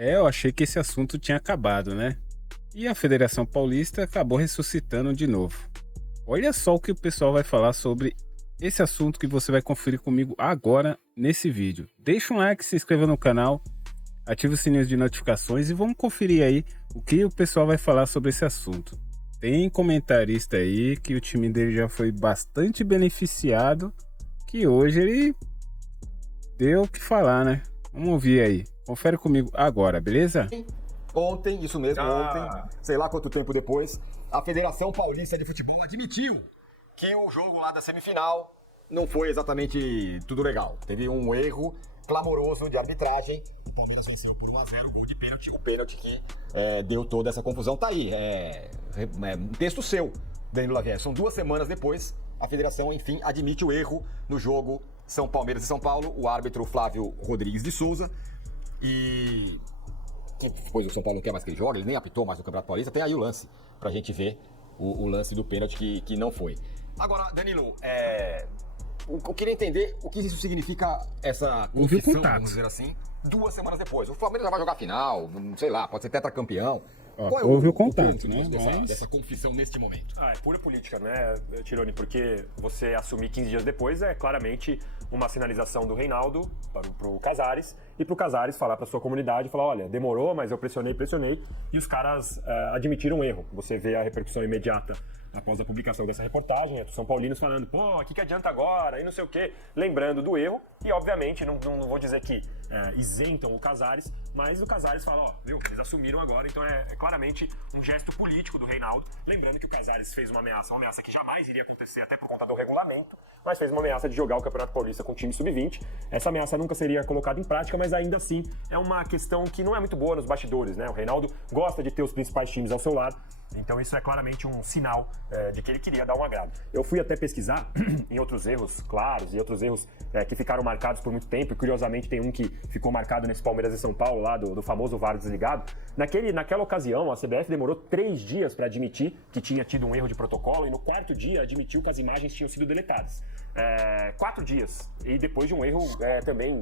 Eu achei que esse assunto tinha acabado, né? E a Federação Paulista acabou ressuscitando de novo. Olha só o que o pessoal vai falar sobre esse assunto que você vai conferir comigo agora nesse vídeo. Deixa um like, se inscreva no canal, ative o sininho de notificações e vamos conferir aí o que o pessoal vai falar sobre esse assunto. Tem comentarista aí que o time dele já foi bastante beneficiado, que hoje ele deu o que falar, né? Vamos ouvir aí. Confere comigo agora, beleza? Ontem, isso mesmo, Ah. ontem, sei lá quanto tempo depois, a Federação Paulista de Futebol admitiu que o jogo lá da semifinal não foi exatamente tudo legal. Teve um erro clamoroso de arbitragem. O Palmeiras venceu por 1-0 o gol de pênalti. O pênalti que deu toda essa confusão. Tá aí, um texto seu, Danilo Lavier. São 2 semanas depois, a Federação, enfim, admite o erro no jogo São Palmeiras e São Paulo. O árbitro Flávio Rodrigues de Souza. E depois o São Paulo não quer mais que ele jogue, ele nem apitou mais no Campeonato Paulista. Tem aí o lance pra gente ver o lance do pênalti que não foi. Agora, Danilo, eu queria entender o que isso significa, essa Houve o confissão, contato. vamos dizer assim, 2 semanas depois. O Palmeiras já vai jogar a final, sei lá, pode ser tetracampeão. Ó, Qual é houve o contato, ponto né? dessa, Mas- dessa confissão neste momento? É pura política, né, Tironi? Porque você assumir 15 dias depois é claramente uma sinalização do Reinaldo para o Casares e para o Casares falar para sua comunidade, falar, olha, demorou, mas eu pressionei, e os caras admitiram um erro. Você vê a repercussão imediata após a publicação dessa reportagem, São Paulinos falando, pô, o que adianta agora, e não sei o quê, lembrando do erro, e obviamente, não vou dizer que isentam o Casares, mas o Casares fala, ó, viu, eles assumiram agora, então é claramente um gesto político do Reinaldo, lembrando que o Casares fez uma ameaça que jamais iria acontecer, até por conta do regulamento, mas fez uma ameaça de jogar o Campeonato Paulista com o time sub-20, essa ameaça nunca seria colocada em prática, mas ainda assim é uma questão que não é muito boa nos bastidores, né, o Reinaldo gosta de ter os principais times ao seu lado, então isso é claramente um sinal de que ele queria dar um agrado. Eu fui até pesquisar em outros erros claros e outros erros que ficaram marcados por muito tempo, e curiosamente tem um que ficou marcado nesse Palmeiras e São Paulo, lá do famoso VAR desligado. Naquela ocasião, a CBF demorou 3 dias para admitir que tinha tido um erro de protocolo, e no 4º dia admitiu que as imagens tinham sido deletadas. 4 dias, e depois de um erro também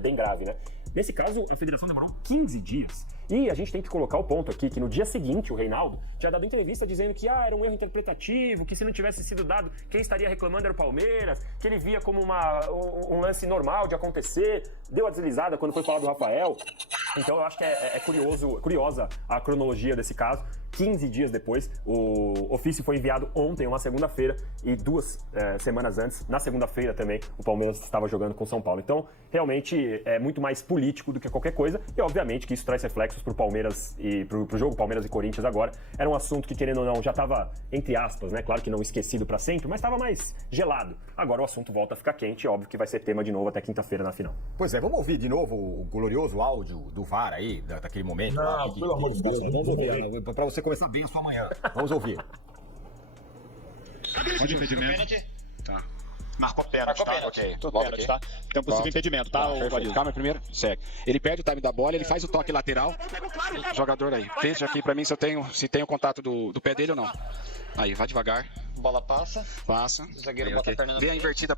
bem grave, né? Nesse caso, a federação demorou 15 dias. E a gente tem que colocar o ponto aqui, que no dia seguinte o Reinaldo tinha dado entrevista dizendo que era um erro interpretativo, que se não tivesse sido dado, quem estaria reclamando era o Palmeiras, que ele via como um lance normal de acontecer, deu a deslizada quando foi falar do Rafael. Então eu acho que é curiosa a cronologia desse caso. 15 dias depois, o ofício foi enviado ontem, uma segunda-feira, e 2 semanas antes, na segunda-feira também, o Palmeiras estava jogando com o São Paulo. Então, realmente, é muito mais político do que qualquer coisa, e obviamente que isso traz reflexos pro Palmeiras e pro jogo Palmeiras e Corinthians agora. Era um assunto que, querendo ou não, já estava, entre aspas, né, claro que não esquecido para sempre, mas estava mais gelado. Agora o assunto volta a ficar quente, e óbvio que vai ser tema de novo até quinta-feira na final. Pois é, vamos ouvir de novo o glorioso áudio do VAR aí, daquele momento. Não, lá, pelo amor de Deus, Vamos ouvir, para você começar bem a sua manhã. Vamos ouvir. Onde impedimento? Tá. Marcou pênalti, Marcou tá? pênalti. Ok. Tudo Volta pênalti, aqui. tá? Então, possível impedimento, tá? Perfeito. Calma primeiro. Segue. Ele perde o time da bola, ele faz o toque lateral. O jogador aí. Veja aqui pra mim se tem o contato do pé dele ou não. Aí, vai devagar. Bola passa. Passa. O zagueiro Aí, bota ok. a perna no Vê a meio. invertida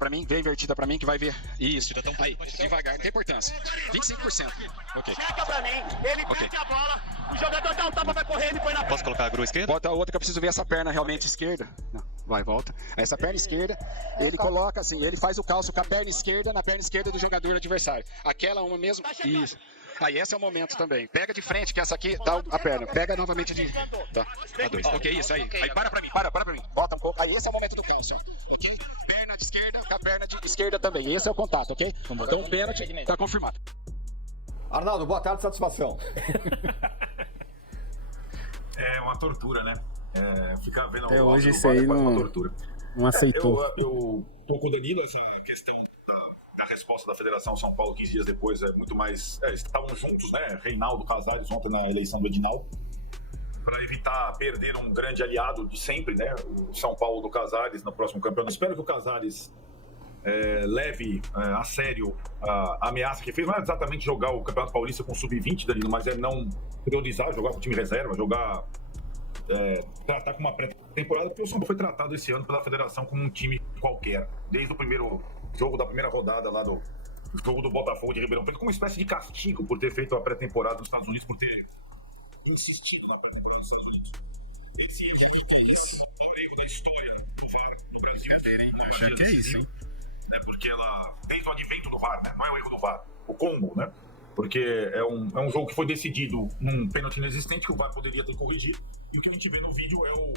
pra mim que vai ver. Isso. Aí, devagar. Tem importância. 25%. Ok. Chega pra mim, ele Ok. perde a bola, o jogador dá um tapa, vai correndo e põe na Posso colocar a grua esquerda? Bota a outra que eu preciso ver essa perna realmente esquerda. Não, vai, volta. Essa perna esquerda, ele coloca assim, ele faz o calço com a perna esquerda na perna esquerda do jogador adversário. Aquela uma mesmo. Isso. Aí esse é o momento também. Pega de frente, que essa aqui dá a perna. Pega novamente de. Tá. A 2. Ok, isso aí. Aí para pra mim, para pra mim. Volta um pouco. Aí esse é o momento do calço. Aqui, perna de esquerda com a perna de esquerda também. Esse é o contato, ok? Então o pênalti tá confirmado. Arnaldo, boa tarde, satisfação. É uma tortura, né? Ficar vendo Até o hoje áudio isso do VAR aí é quase não- uma tortura. Não aceitou. Eu tô com o Danilo, essa questão da resposta da Federação São Paulo 15 dias depois é muito mais... estavam juntos, né? Reinaldo, Casares, ontem na eleição do Edinaldo, para evitar perder um grande aliado de sempre, né? O São Paulo do Casares no próximo campeonato. Espero que o Casares leve a sério a ameaça que fez. Não é exatamente jogar o Campeonato Paulista com o Sub-20, Danilo, mas é não priorizar, jogar com o time reserva, jogar... tratar com uma pré-temporada, porque o São Paulo foi tratado esse ano pela federação como um time qualquer, desde o primeiro jogo da primeira rodada lá jogo do Botafogo de Ribeirão Preto como uma espécie de castigo por ter feito a pré-temporada nos Estados Unidos, por ter insistido na pré-temporada dos Estados Unidos. Esse é o erro da história do VAR no Brasil. Acho que é isso, hein? Porque ela, desde o advento do VAR, né? Não é o erro do VAR, o combo, né? Porque é um jogo que foi decidido num pênalti inexistente que o VAR poderia ter corrigido, e o que a gente vê no vídeo é o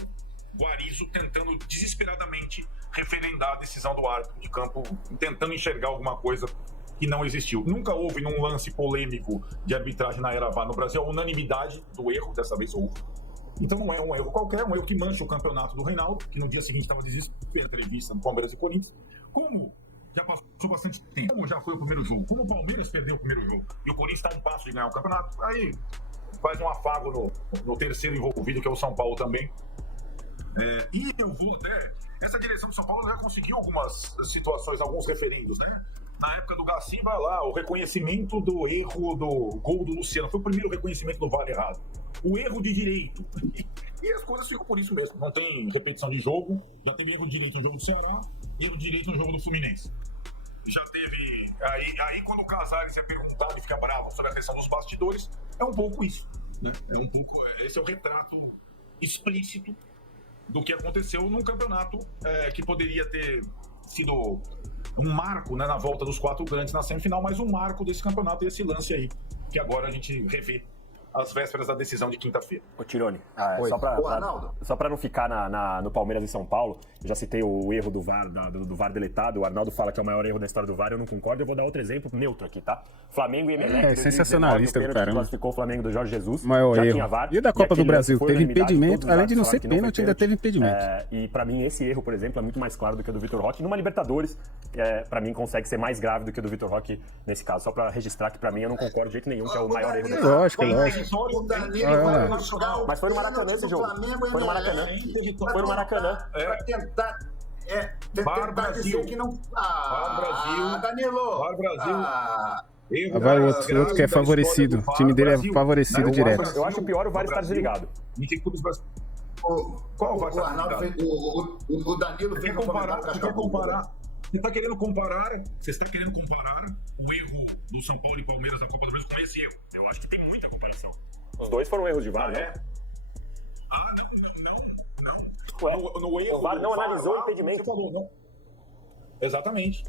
Guarizo tentando desesperadamente referendar a decisão do árbitro de campo, tentando enxergar alguma coisa que não existiu. Nunca houve num lance polêmico de arbitragem na era VAR no Brasil a unanimidade do erro, dessa vez houve. Então não é um erro qualquer, é um erro que mancha o campeonato do Reinaldo, que no dia seguinte estava desesperado na entrevista no Palmeiras e Corinthians. Como já passou bastante tempo, como já foi o primeiro jogo, como o Palmeiras perdeu o primeiro jogo e o Corinthians está em passo de ganhar o campeonato, aí faz um afago no terceiro envolvido, que é o São Paulo também. E eu vou até... Essa direção do São Paulo já conseguiu algumas situações, alguns referendos, né? Na época do Gaciba, lá, o reconhecimento do erro do gol do Luciano. Foi o primeiro reconhecimento do VAR errado. O erro de direito. E as coisas ficam por isso mesmo. Não tem repetição de jogo. Já teve erro de direito no jogo do Ceará, erro de direito no jogo do Fluminense. Já teve... Aí quando o Casares é perguntado e fica bravo sobre a questão dos bastidores, é um pouco isso, né? Esse é o retrato explícito do que aconteceu num campeonato que poderia ter sido um marco, né, na volta dos 4 grandes na semifinal, mas um marco desse campeonato e esse lance aí, que agora a gente revê às vésperas da decisão de quinta-feira. Ô Tirone, Arnaldo. só pra não ficar no Palmeiras e São Paulo, eu já citei o erro do VAR, do VAR deletado, o Arnaldo fala que é o maior erro da história do VAR, eu não concordo, eu vou dar outro exemplo neutro aqui, tá? Flamengo e Emelec. Sensacionalista do caramba. Classificou o Flamengo do Jorge Jesus, maior já erro. tinha VAR. E o da Copa do Brasil, teve impedimento, além de não ser foi pênalti, ainda teve impedimento. E pra mim esse erro, por exemplo, é muito mais claro do que o do Vitor Roque. Numa Libertadores, pra mim consegue ser mais grave do que o do Vitor Roque nesse caso. Só pra registrar que pra mim eu não concordo de jeito nenhum que é o maior erro da história. Lógico. Mas foi no Maracanã esse jogo. Foi no Maracanã. Foi no Maracanã. Pra tentar Brasil. dizer que não... Brasil. Danilo! VAR Brasil. Erro Vai o grave outro que é da favorecido. história do O time dele é Brasil. favorecido Né? direto. Eu acho pior o VAR estar desligado. Qual vai O Arnaldo fez... O Danilo fez um comentário comparar. Você está querendo comparar o erro do São Paulo e Palmeiras na Copa do Brasil com esse erro? Eu acho que tem muita comparação. Os dois foram erros de VAR, né? Não. Ué, No erro, o VAR não analisou o você impedimento. falou, não. Exatamente.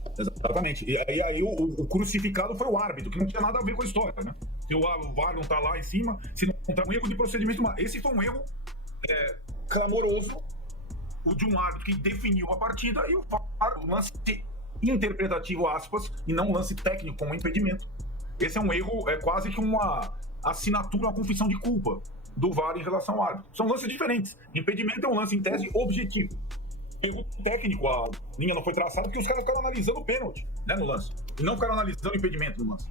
E aí o crucificado foi o árbitro, que não tinha nada a ver com a história, né? Se o VAR não tá lá em cima, se não tá um erro de procedimento. Esse foi um erro clamoroso, o de um árbitro que definiu a partida, e o VAR, um lance interpretativo, aspas, e não um lance técnico como impedimento. Esse é um erro, quase que uma assinatura, uma confissão de culpa do VAR em relação ao árbitro. São lances diferentes. Impedimento é um lance em tese objetivo. Erro técnico, a linha não foi traçada porque os caras ficaram analisando o pênalti, né, no lance. E não ficaram analisando o impedimento no lance.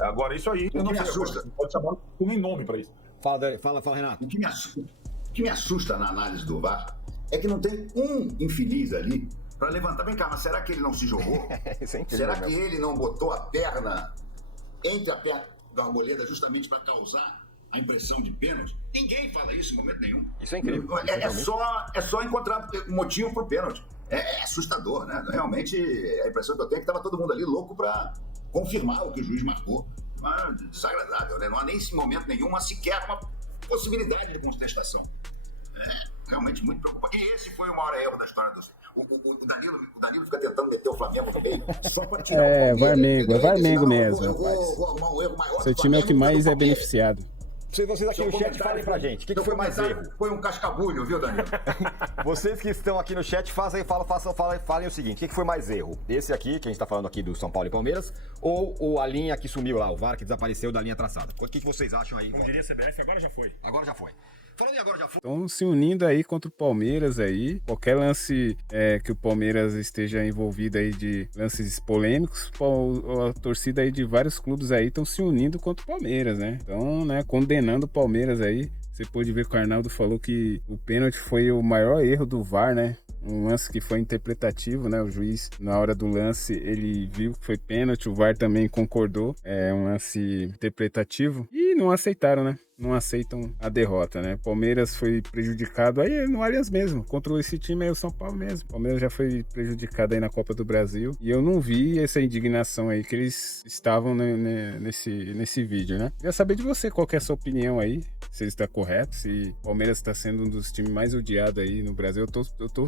Agora, isso aí, eu não me sei, assusta. pode chamar com nem nome pra isso. Fala, Renato. O que me assusta na análise do VAR é que não tem um infeliz ali para levantar. Vem cá, mas será que ele não se jogou? Será que ele não botou a perna entre a perna da Arboleda justamente para causar a impressão de pênalti? Ninguém fala isso em momento nenhum. Isso é incrível. É só encontrar motivo pro pênalti. É assustador, né? Realmente, a impressão que eu tenho é que estava todo mundo ali louco para confirmar o que o juiz marcou. Mas desagradável, né? Não há nem esse momento nenhum, sequer uma possibilidade de contestação. Realmente muito preocupante. E esse foi o maior erro da história do... O Danilo fica tentando meter o Flamengo no meio só para tirar o Palmeiras. É Varmengo mesmo. Eu vou arrumar um erro maior. Seu time é o que mais é beneficiado. Vocês aqui no chat, falem pra gente. O que foi mais erro? Foi um cascabulho, viu, Danilo? Vocês que estão aqui no chat, falem o seguinte. O que foi mais erro? Esse aqui, que a gente tá falando aqui do São Paulo e Palmeiras, ou a linha que sumiu lá, o VAR que desapareceu da linha traçada? O que vocês acham aí? Como diria a CBF, agora já foi. Agora já foi. Falando em agora já foi. Estão se unindo aí contra o Palmeiras aí. Qualquer lance que o Palmeiras esteja envolvido aí de lances polêmicos, a torcida aí de vários clubes aí estão se unindo contra o Palmeiras, né? Então, né, condenando o Palmeiras aí. Você pôde ver que o Arnaldo falou que o pênalti foi o maior erro do VAR, né? Um lance que foi interpretativo, né? O juiz, na hora do lance, ele viu que foi pênalti, o VAR também concordou. É um lance interpretativo e não aceitaram, né? não aceitam a derrota, né? Palmeiras foi prejudicado aí no Allianz mesmo, contra esse time aí, o São Paulo mesmo. Palmeiras já foi prejudicado aí na Copa do Brasil e eu não vi essa indignação aí que eles estavam nesse vídeo, né? Queria saber de você, qual que é a sua opinião aí, se ele está correto, se o Palmeiras está sendo um dos times mais odiados aí no Brasil. Eu tô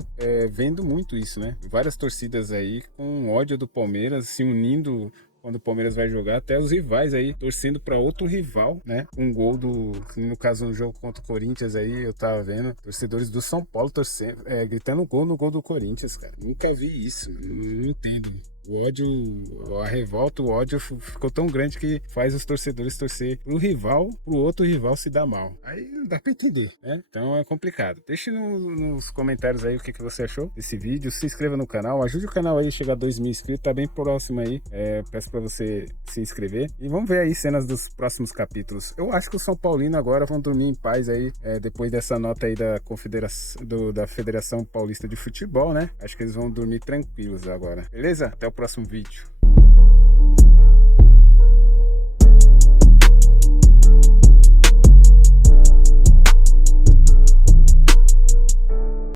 vendo muito isso, né? Várias torcidas aí com ódio do Palmeiras, se unindo quando o Palmeiras vai jogar, até os rivais aí torcendo para outro rival, né? Um gol no caso, um jogo contra o Corinthians aí, eu tava vendo torcedores do São Paulo torcendo, gritando gol no gol do Corinthians, cara. Nunca vi isso, não entendo. O ódio, a revolta, o ódio ficou tão grande que faz os torcedores torcer pro rival, pro outro rival se dar mal. Aí não dá pra entender, né? Então é complicado. Deixe nos comentários aí o que você achou desse vídeo. Se inscreva no canal, ajude o canal aí a chegar a 2.000 inscritos, tá bem próximo aí. Peço pra você se inscrever. E vamos ver aí cenas dos próximos capítulos. Eu acho que o São Paulino agora vão dormir em paz aí, depois dessa nota aí da da Federação Paulista de Futebol, né? Acho que eles vão dormir tranquilos agora. Beleza? Até o próximo vídeo.